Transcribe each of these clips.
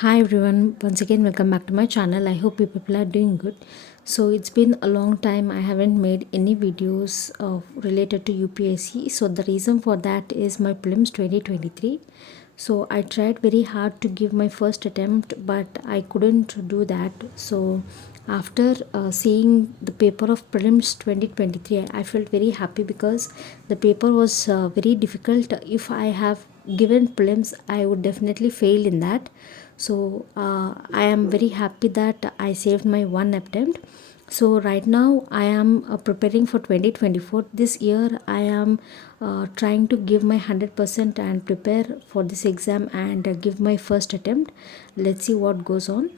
Hi everyone, once again welcome back to my channel. I hope you people are doing good. So it's been a long time I haven't made any videos related to UPSC. So the reason for that is my Prelims 2023. So I tried very hard to give my first attempt, but I couldn't do that. So after seeing the paper of Prelims 2023, I felt very happy because the paper was very difficult. If I have given Prelims, I would definitely fail in that. So I am very happy that I saved my one attempt. So right now I am preparing for 2024. This year I am trying to give my 100% and prepare for this exam and give my first attempt. Let's see what goes on.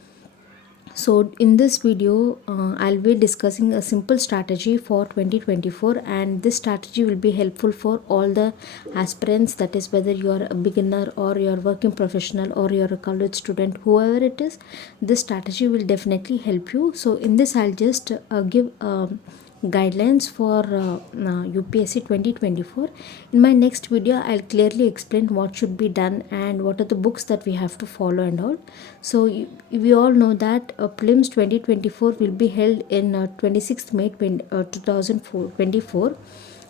So in this video, I'll be discussing a simple strategy for 2024, and this strategy will be helpful for all the aspirants, that is whether you are a beginner or you're working professional or you're a college student, whoever it is, this strategy will definitely help you. So in this I'll just give guidelines for UPSC 2024. In my next video I'll clearly explain what should be done and what are the books that we have to follow and all. So we all know that Prelims 2024 will be held in 26th May 2024.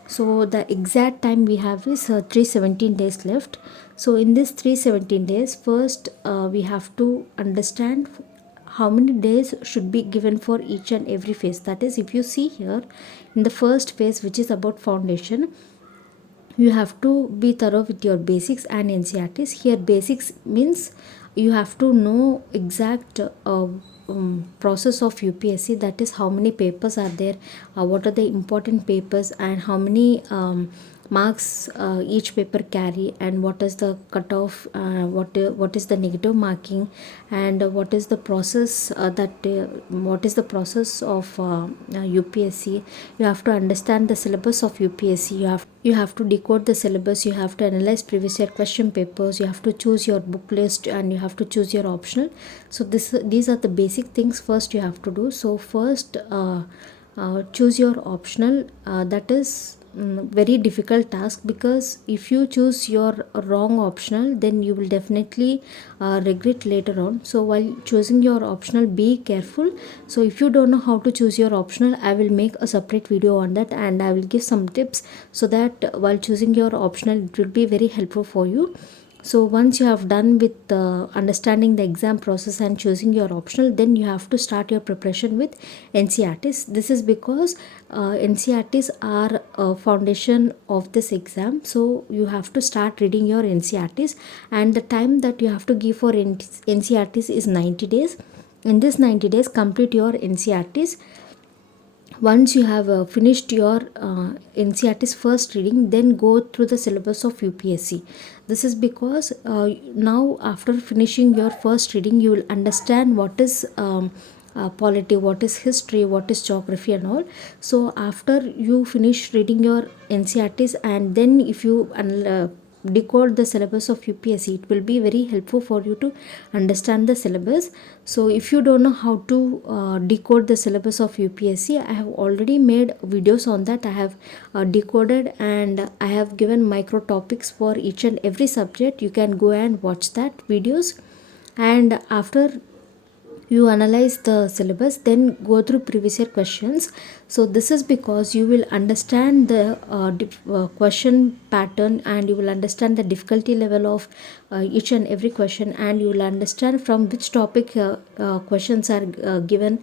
So the exact time we have is 317 days left. So in this 317 days, first we have to understand how many days should be given for each and every phase. That is, if you see here in the first phase, which is about foundation, you have to be thorough with your basics and NCRTs. Here basics means you have to know exact process of UPSC, that is how many papers are there, what are the important papers, and how many marks each paper carry, and what is the cutoff, what is the negative marking, and what is the process what is the process of UPSC. You have to understand the syllabus of UPSC. You have to decode the syllabus, you have to analyze previous year question papers, you have to choose your book list, and you have to choose your optional. So these are the basic things first you have to do. So first choose your optional. That is very difficult task, because if you choose your wrong optional, then you will definitely regret later on. So while choosing your optional, be careful. So if you don't know how to choose your optional, I will make a separate video on that, and I will give some tips, so that while choosing your optional it will be very helpful for you. So once you have done with understanding the exam process and choosing your optional, then you have to start your preparation with NCRTs. This is because NCRTs are a foundation of this exam. So you have to start reading your NCRTs, and the time that you have to give for NCRTs is 90 days. In this 90 days, complete your NCRTs. Once you have finished your NCRT's first reading, then go through the syllabus of UPSC. This is because now after finishing your first reading, you will understand what is polity, what is history, what is geography and all. So after you finish reading your NCRTs, and then if you decode the syllabus of UPSC, it will be very helpful for you to understand the syllabus. So if you don't know how to decode the syllabus of UPSC, I have already made videos on that. I have decoded, and I have given micro topics for each and every subject. You can go and watch that videos. And after you analyze the syllabus, then go through previous year questions. So this is because you will understand the question pattern, and you will understand the difficulty level of each and every question, and you will understand from which topic questions are given,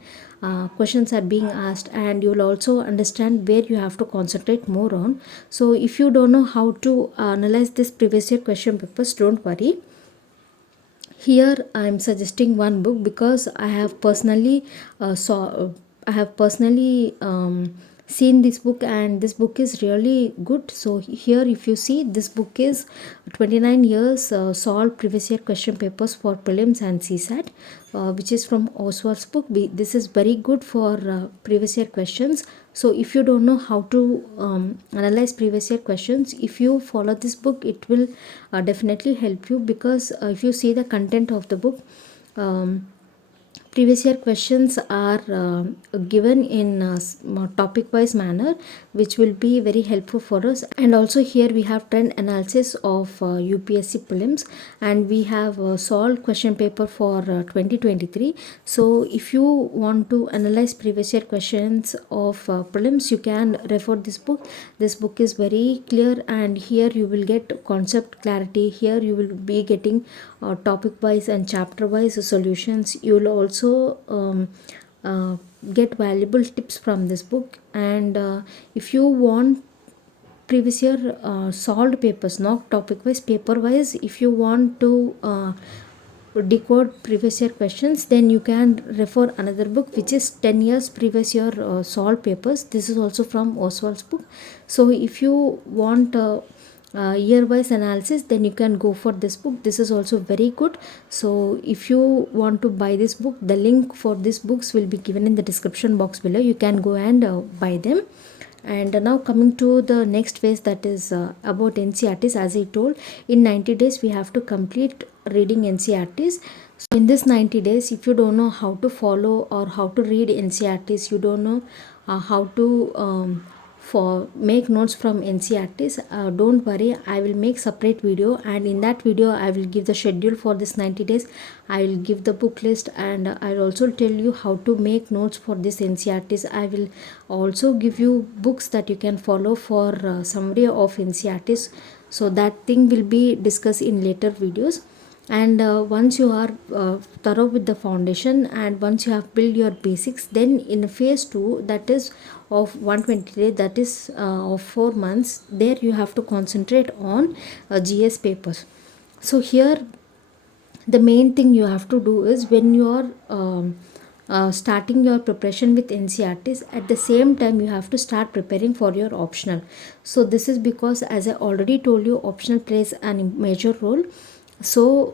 questions are being asked, and you will also understand where you have to concentrate more on. So if you don't know how to analyze this previous year question papers, don't worry. Here I am suggesting one book, because I have personally seen this book, and this book is really good. So here, if you see, this book is 29 years solved previous year question papers for prelims and CSAT, which is from Oswald's book. This is very good for previous year questions. So if you don't know how to analyze previous year questions, if you follow this book, it will definitely help you, because if you see the content of the book, previous year questions are given in topic wise manner, which will be very helpful for us. And also here we have trend analysis of UPSC prelims, and we have solved question paper for 2023. So if you want to analyze previous year questions of prelims, you can refer this book. This book is very clear, and here you will get concept clarity. Here you will be getting topic wise and chapter wise solutions. You will also get valuable tips from this book. And if you want previous year solved papers, not topic wise, paper wise, if you want to decode previous year questions, then you can refer another book which is 10 years previous year solved papers. This is also from Oswald's book. So if you want year wise analysis, then you can go for this book. This is also very good. So if you want to buy this book, the link for these books will be given in the description box below. You can go and buy them. And now coming to the next phase, that is about NCRTs. As I told, in 90 days we have to complete reading NCRTs. So in this 90 days, if you don't know how to follow or how to read NCRTs, you don't know how to for make notes from NCRTs, don't worry, I will make separate video, and in that video I will give the schedule for this 90 days. I will give the book list, and I will also tell you how to make notes for this NCRTs. I will also give you books that you can follow for summary of NCRTs. So that thing will be discussed in later videos. And once you are thorough with the foundation, and once you have built your basics, then in phase 2, that is of 120 days, that is of 4 months, there you have to concentrate on GS papers. So here the main thing you have to do is, when you are starting your preparation with NCRTs, at the same time you have to start preparing for your optional. So this is because, as I already told you, optional plays a major role. So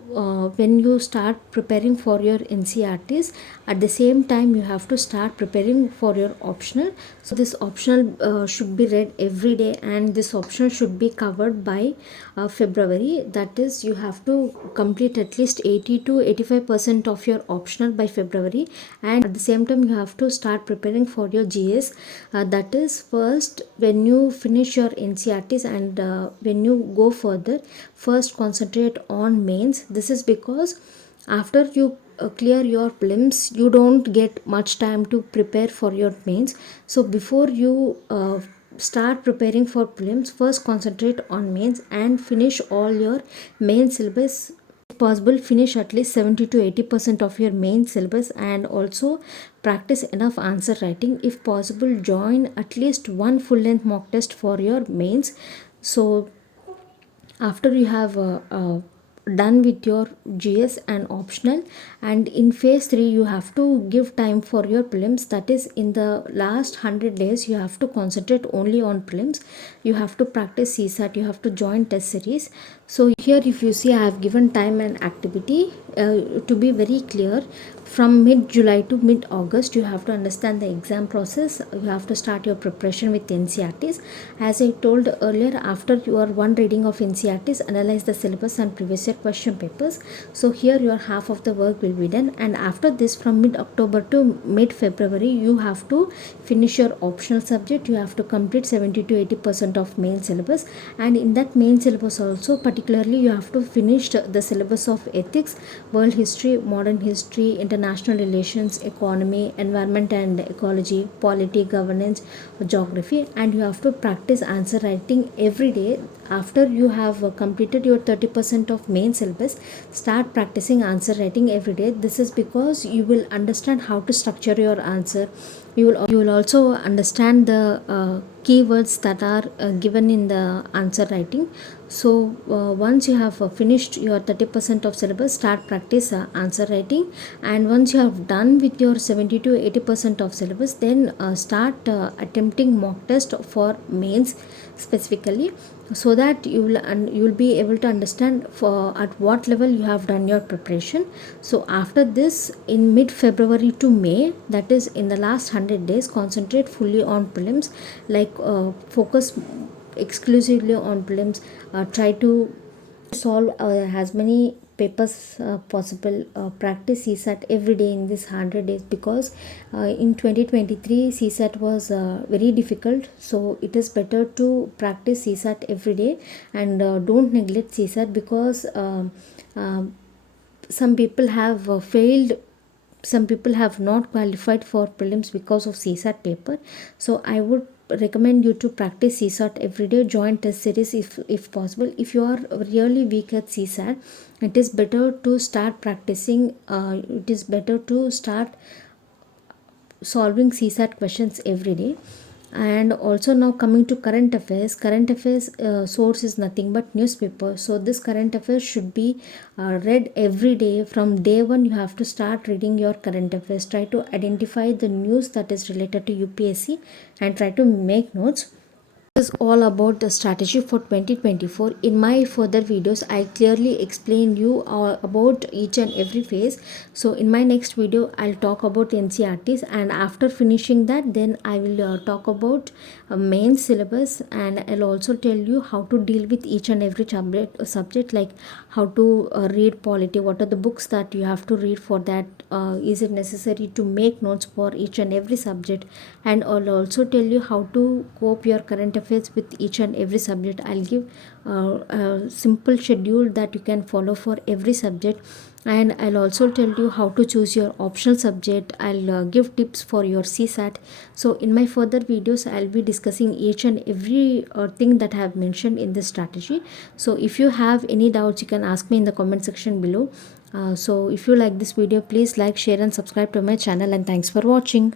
when you start preparing for your NCRTs, at the same time you have to start preparing for your optional. So this optional should be read every day, and this optional should be covered by February. That is, you have to complete at least 80 to 85% of your optional by February. And at the same time you have to start preparing for your GS. That is, first when you finish your NCRTs and when you go further, first concentrate on mains. This is because after you clear your prelims, you don't get much time to prepare for your mains. So before you start preparing for prelims, first concentrate on mains and finish all your main syllabus. If possible, finish at least 70 to 80% of your main syllabus, and also practice enough answer writing. If possible, join at least one full length mock test for your mains. So after you have done with your GS and optional, and in phase 3 you have to give time for your prelims. That is, in the last 100 days you have to concentrate only on prelims. You have to practice CSAT, you have to join test series. So here if you see, I have given time and activity to be very clear. From mid-July to mid-August, you have to understand the exam process. You have to start your preparation with NCRTs. As I told earlier, after your one reading of NCRTs, analyze the syllabus and previous year question papers. So here your half of the work will be done, and after this, from mid-October to mid-February, you have to finish your optional subject. You have to complete 70 to 80% of main syllabus, and in that main syllabus also, particularly you have to finish the syllabus of ethics, world history, modern history, international relations, economy, environment and ecology, polity, governance, geography, and you have to practice answer writing every day. After you have completed your 30% of main syllabus, start practicing answer writing every day. This is because you will understand how to structure your answer. You will also understand the keywords that are given in the answer writing. So once you have finished your 30% of syllabus, start practice answer writing. And once you have done with your 70 to 80% of syllabus, then start attempting mock test for mains specifically, so that you will be able to understand for at what level you have done your preparation. So after this, in mid February to May, that is in the last 100 days, concentrate fully on prelims. Like focus exclusively on prelims. Try to solve as many papers possible, practice CSAT every day in this 100 days, because in 2023 CSAT was very difficult. So it is better to practice CSAT every day, and don't neglect CSAT, because some people have failed, some people have not qualified for prelims because of CSAT paper. So I would recommend you to practice CSAT every day, join test series if possible. If you are really weak at CSAT, it is better to start practicing, it is better to start solving CSAT questions every day. And also, now coming to current affairs source is nothing but newspaper. So this current affairs should be read every day. From day one you have to start reading your current affairs. Try to identify the news that is related to UPSC and try to make notes. Is all about the strategy for 2024. In my further videos I clearly explained you about each and every phase. So in my next video I'll talk about NCRTs, and after finishing that then I will talk about main syllabus, and I'll also tell you how to deal with each and every subject, like how to read polity, what are the books that you have to read for that, is it necessary to make notes for each and every subject, and I'll also tell you how to cope your current affairs with each and every subject. I'll give a simple schedule that you can follow for every subject, and I'll also tell you how to choose your optional subject. I'll give tips for your CSAT. So in my further videos I'll be discussing each and every thing that I have mentioned in this strategy. So if you have any doubts you can ask me in the comment section below. So if you like this video, please like, share and subscribe to my channel, and thanks for watching.